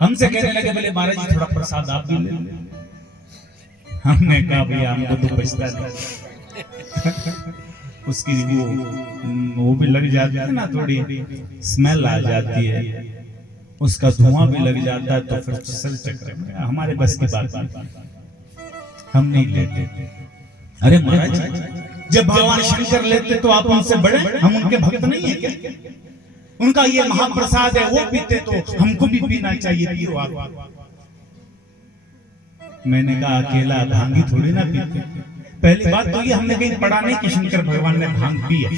हमसे कहने लगे बोले महाराज जी थोड़ा प्रसाद आप भी ले लें। हमने कहा भैया हमको तो बचता नहीं। उसकी वो भी लग जाती है ना, थोड़ी स्मेल आ जाती है, उसका धुआं भी लग जाता है, तो फिर चल चक्कर में हमारे बस की बात नहीं, हम नहीं लेते। अरे महाराज जब भगवान शंकर लेते तो आप उनसे बड़े, हम उनके भक्त नहीं है क्या? उनका ये महाप्रसाद है, वो पीते तो हमको भी पीना चाहिए, पियो आप। मैंने कहा अकेला भांगी थोड़ी ना पीते। पहली बात तो ये हमने कहीं पढ़ा नहीं कि शंकर भगवान ने भांग पी है।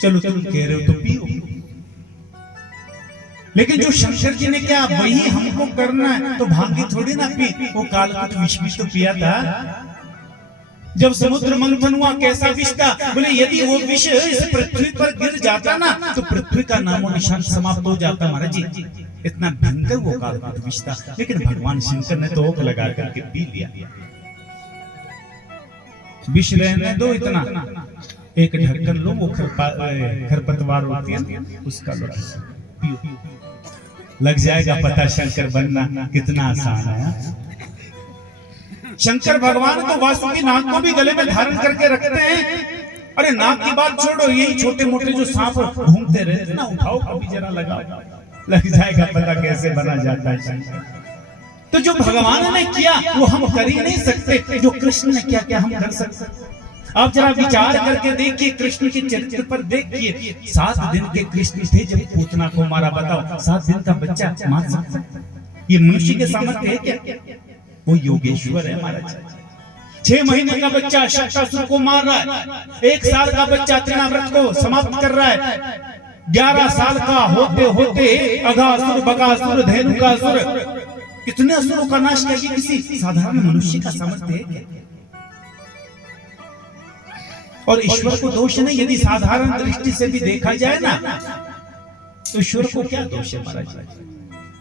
चलो तुम कह रहे हो तो पियो, लेकिन जो शंकर जी ने क्या वही हमको करना है, तो भांगी थोड़ी ना पी। वो कालकूट विष भी तो पिया था। जब समुद्र मंथन हुआ कैसा विष था? बोले यदि वो विष इस पृथ्वी पर गिर जाता ना तो पृथ्वी का नामो निशान समाप्त हो जाता महाराज जी। इतना भयंकर वो कालकूट विष था, लेकिन भगवान शंकर ने तो ओक लगा करके पी लिया। विष रहने दो इतना, एक ढक्कन लो, वो खरपतवार होती है उसका लो, पियो, लग जाएगा पता शंकर बनना कितना आसान है। शंकर भगवान तो वासुकी नाग को भी गले में धारण करके रखते हैं। अरे नाग की बात छोड़ो, यही छोटे मोटे जो सांप घूमते रहते ना, उठाओ कभी जरा लगाओ, लग जाएगा पता कैसे बना जाता है शंकर। तो जो भगवान ने किया वो हम कर ही नहीं सकते, जो कृष्ण ने किया क्या हम कर सकते? आप जरा विचार करके देखिए, कृष्ण के चरित्र पर देखिए। 7 दिन के कृष्ण थे जब पूतना को मारा। बताओ 7 दिन का बच्चा मार सकता? ये मनुष्य के सामर्थ्य है क्या? वो योगेश्वर है महाराज। 6 महीने का बच्चा शक्तासुर को मार रहा है, 1 साल का बच्चा तृणाव्रत को समाप्त कर रहा है, 11 साल का होते होते अघासुर, बकासुर, धेनुकासुर, कितने असुरों का नाश करके किसी साधारण मनुष्य का सामर्थ्य है क्या? और ईश्वर को दोष नहीं, यदि साधारण दृष्टि से भी देखा जाए ना तो ईश्वर को क्या दोष है महाराज?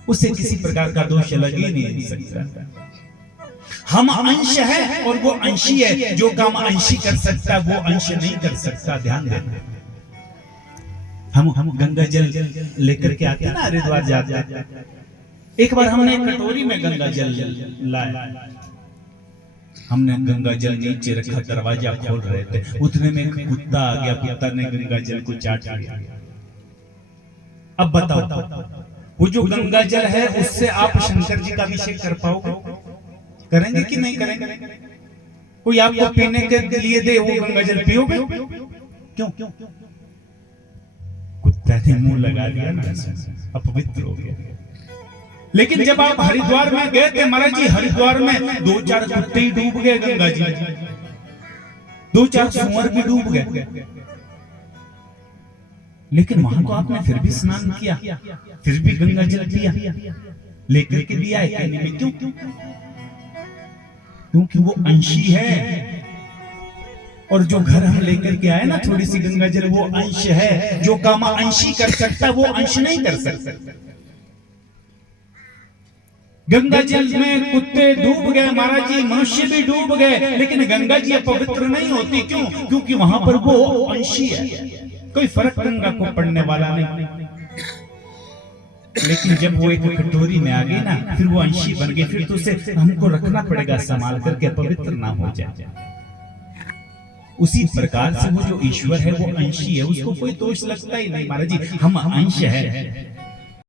उसे किसी प्रकार का दोष लग ही नहीं सकता। हम अंश है और वो अंशी है। जो काम अंशी कर सकता है वो अंश नहीं कर सकता। ध्यान देना, हम गंगा जल लेकर के आते हैं ना, हरिद्वार जाते हैं। एक बार हमने कटोरी में गंगा जल लाया, हमने गंगा जल नीचे रखा, दरवाजा खोल रहे थे, उतने में एक कुत्ता आ गया, कुत्ता ने गंगा जल को चाट लिया। अब बताओ वो जो गंगा जल है उससे आप शंकर जी का अभिषेक कर पाओगे? करेंगे कि नहीं करेंगे? कोई आपको पीने के लिए दे वो गंगा जल पियोगे? क्यों? कुत्ता ने मुंह लगा दिया ना, अपवित्र हो गया। लेकिन जब आप हरिद्वार में गए थे महाराज जी, हरिद्वार में 2-4 कुत्ते ही डूब गए गंगा जी, 2-4 सुअर भी डूब गए, लेकिन वहां तो आपने फिर भी स्नान किया, फिर भी गंगा जल पिया, लेकर के दिया है कहने में क्यों? क्योंकि वो अंशी है। और जो घर हम लेकर के आए ना थोड़ी सी गंगा जल, वो अंश है। जो काम अंशी कर सकता वो अंश नहीं कर सकता। गंगा जल में कुत्ते डूब गए महाराज जी, मनुष्य भी डूब गए, लेकिन गंगा जी पवित्र नहीं होती। क्यों? क्योंकि वहां पर वो अंशी है, कोई फर्क गंगा को पड़ने वाला नहीं। लेकिन जब वो एक कटोरी में आ गई ना, फिर वो अंशी बन गई, फिर तो उसे हमको रखना पड़ेगा संभाल करके, पवित्र ना हो जाए। उसी प्रकार से वो जो ईश्वर है वो अंशी है, उसको कोई दोष लगता ही नहीं महाराज जी। हम अंश है,